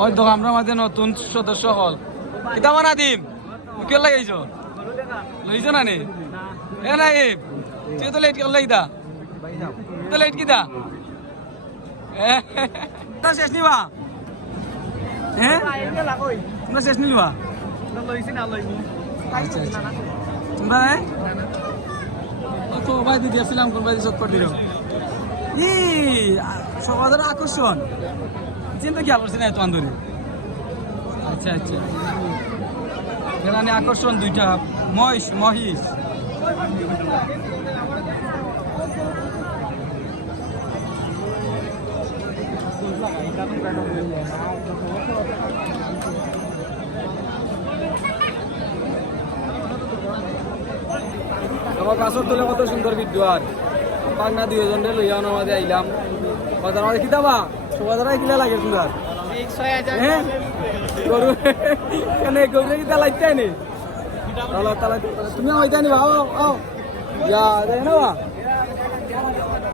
ওই দেখো আমরা মাঝে নতুন সদস্য হল কিতা বানা দিম কে লাগাইছো লইছো না নে এ নাই তুই তো লেট করলে কিতা তো লেট কিতা তা শেষ নিবা হ্যাঁ তোমরা শেষ নিবা আচ্ছা আচ্ছা তোমরা তো ভাই দিদি আসছিলাম কোন ভাই সৎ করে দিল ই সবার আকর্ষণ চিন্তা কি করছি না এত আন্দোলন আচ্ছা আচ্ছা এখানে আকর্ষণ দুইটা মহিষ আমার গাছর তোলে কত সুন্দর বিদ্যার পাগনা 2 জনে লইয়া আমাদের আইলাম বাজার আর কিতাবা বাজারে কিলা লাগে সুন্দর 6000 হ্যাঁ গরু কেনে গরু কিতা লাগতে নে তালা তালা তুমি হইতা নি বাও আও ইয়া দেনা বা